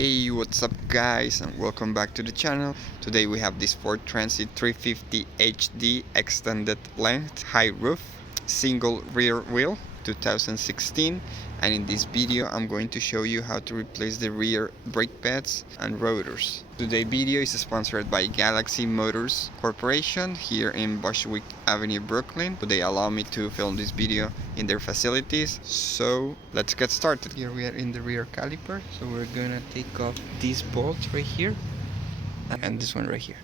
Hey, what's up guys, and welcome back to the channel. Today we have this Ford Transit 350 HD extended length, high roof, single rear wheel, 2016, and in this video I'm going to show you how to replace the rear brake pads and rotors. Today's video is sponsored by Galaxy Motors Corporation here in Bushwick Avenue, Brooklyn. So they allow me to film this video in their facilities. So let's get started. Here we are in the rear caliper. So we're gonna take off these bolts right here and this one right here.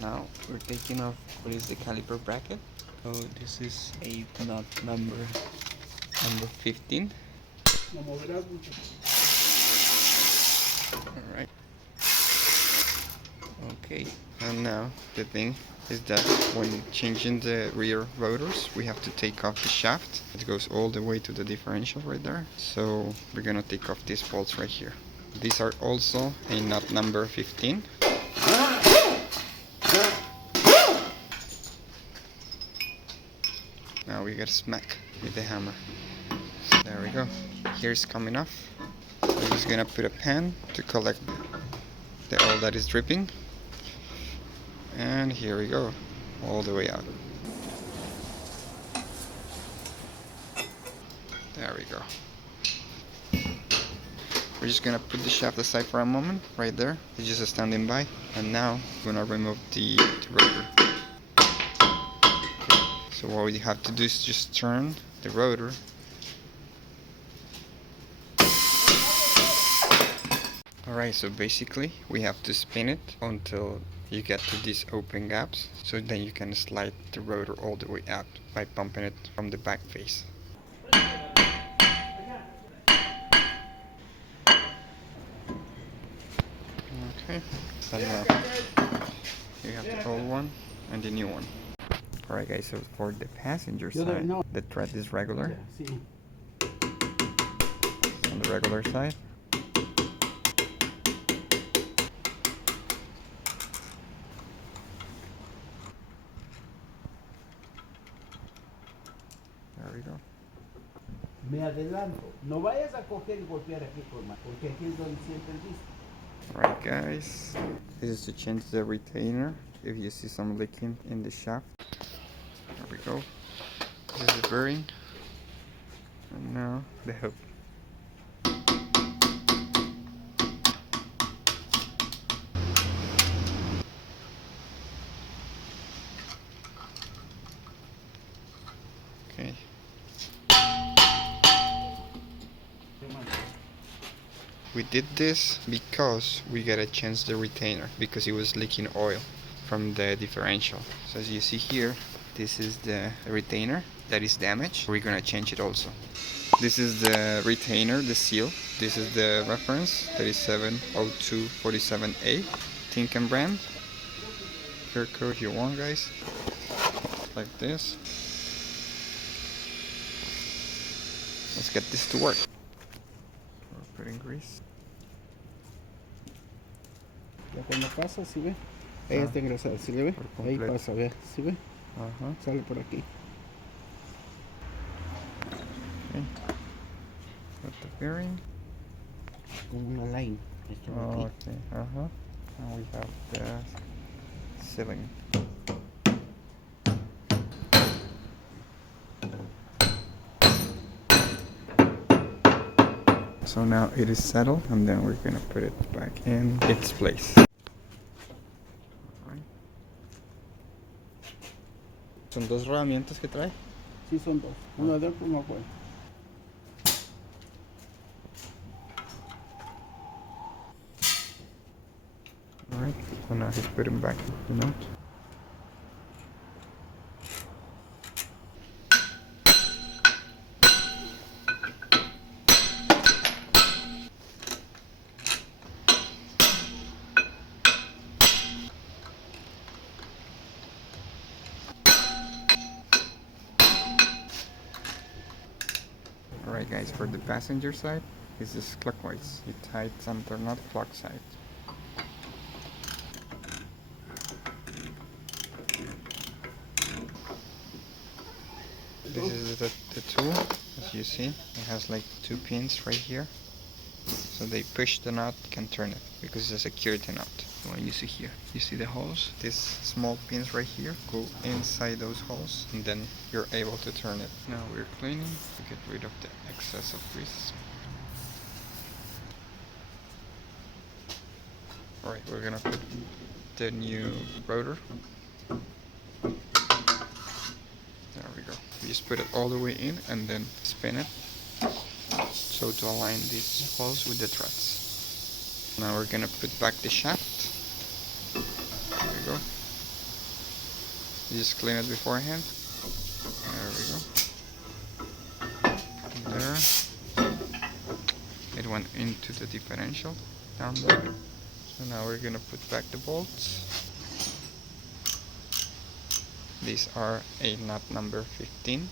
Now we're taking off what is the caliper bracket. So this is a nut number 15. Alright. Okay, and now the thing is that when changing the rear rotors, we have to take off the shaft. It goes all the way to the differential right there. So we're gonna take off these bolts right here. These are also a nut number 15. Now we gotta smack with the hammer. There we go. Here's coming off. We're just gonna put a pan to collect the oil that is dripping. And here we go, all the way out. There we go. We're just gonna put the shaft aside for a moment, right there. It's just standing by. And now we're gonna remove the rotor. So what we have to do is just turn the rotor. Alright, so basically we have to spin it until you get to these open gaps, so then you can slide the rotor all the way out by pumping it from the back face. Okay, so now you have the old one and the new one. Alright guys, so for the passenger side, the thread is regular. On the regular side. There we go. Me adelanto. No vayas a coger y golpear aquí porque aquí es donde siempre el disco. Alright guys, this is to change the retainer if you see some leaking in the shaft. There we go. This is the bearing. And now the hook. Okay. We did this because we gotta change the retainer because it was leaking oil from the differential. So as you see here, this is the retainer that is damaged. We're gonna change it also. This is the retainer, the seal. This is the reference 370247A, Tinken brand. Care code if you want, guys. Like this. Let's get this to work. We're putting grease. Ya cuando pasa, ¿sí ve? Ella está engrasada, ¿sí le ve? Ahí pasa, ve, ¿sí ve? Sale por aquí. Okay. Put the bearing. Con una line. Esto de aquí. Okay. And we have the sealing. So now it is settled, and then we're gonna put it back in its place. Right. ¿Son dos herramientas que trae? Sí, son dos. Uno adentro y uno afuera. Alright, so now he's putting back the nut. Alright guys, for the passenger side, this is clockwise. You tie center nut clock side. This is the tool, as you see. It has like 2 pins right here. So they push the knot, you can turn it because it's a security knot. When you see here, you see the holes? These small pins right here go inside those holes and then you're able to turn it. Now we're cleaning to get rid of the excess of grease. Alright, we're gonna put the new rotor. There we go. We just put it all the way in and then spin it. So to align these holes with the threads. Now we're gonna put back the shaft. There we go. You just clean it beforehand. There we go. There. It went into the differential down there. So now we're gonna put back the bolts. These are a nut number 15.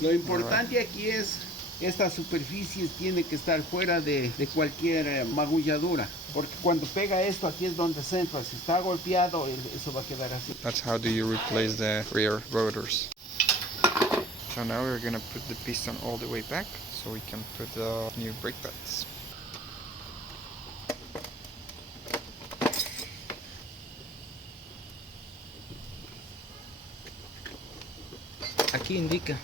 Lo importante aquí es, estas superficies tienen que estar fuera de cualquier magulladura, porque cuando pega esto aquí es donde se entra. Si está golpeado, eso va a quedar así. That's how do you replace the rear rotors. So now we're gonna put the piston all the way back so we can put the new brake pads. Aquí indica,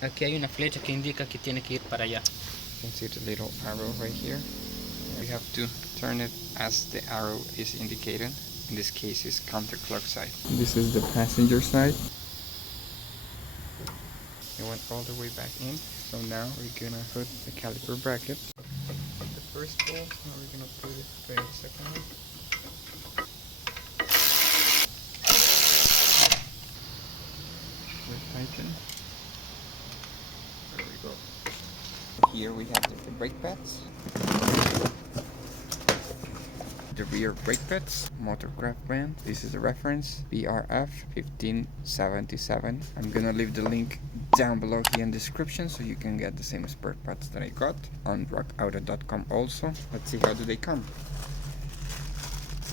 aquí hay una flecha que indica que tiene que ir para allá. You can see the little arrow right here. We have to turn it as the arrow is indicated. In this case is counterclock side. This is the passenger side. It went all the way back in. So now we're gonna put the caliper bracket. The first bolt, now we're gonna put it the second one. We're tighten. There we go. Here we have the brake pads. The rear brake pads, Motorcraft brand. This is a reference, BRF 1577. I'm gonna leave the link down below here in the description so you can get the same spare parts that I got on rockauto.com also. Let's see how do they come.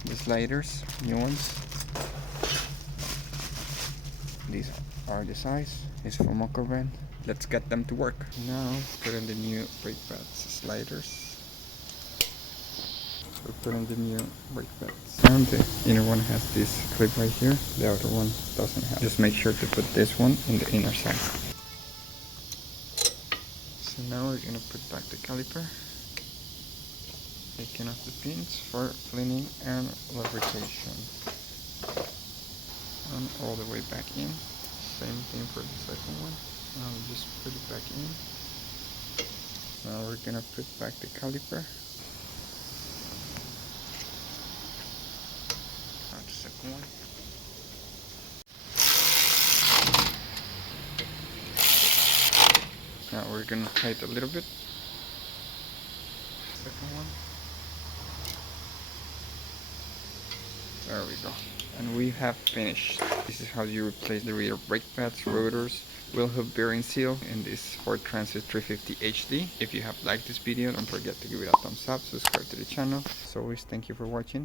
The sliders, new ones. These are the size. It's from Moco brand. Let's get them to work. Now put in the new brake pads, sliders. We're putting the new brake pads. And the inner one has this clip right here. The outer one doesn't have. Just make sure to put this one in the inner side. So now we're gonna put back the caliper. Taking off the pins for cleaning and lubrication. And all the way back in. Same thing for the second one. Now we just put it back in. Now we're gonna put back the caliper. One. Now we're gonna tighten a little bit. Second one. There we go. And we have finished. This is how you replace the rear brake pads, rotors, wheel hub bearing seal in this Ford Transit 350 HD. If you have liked this video, don't forget to give it a thumbs up, subscribe to the channel. As always, thank you for watching.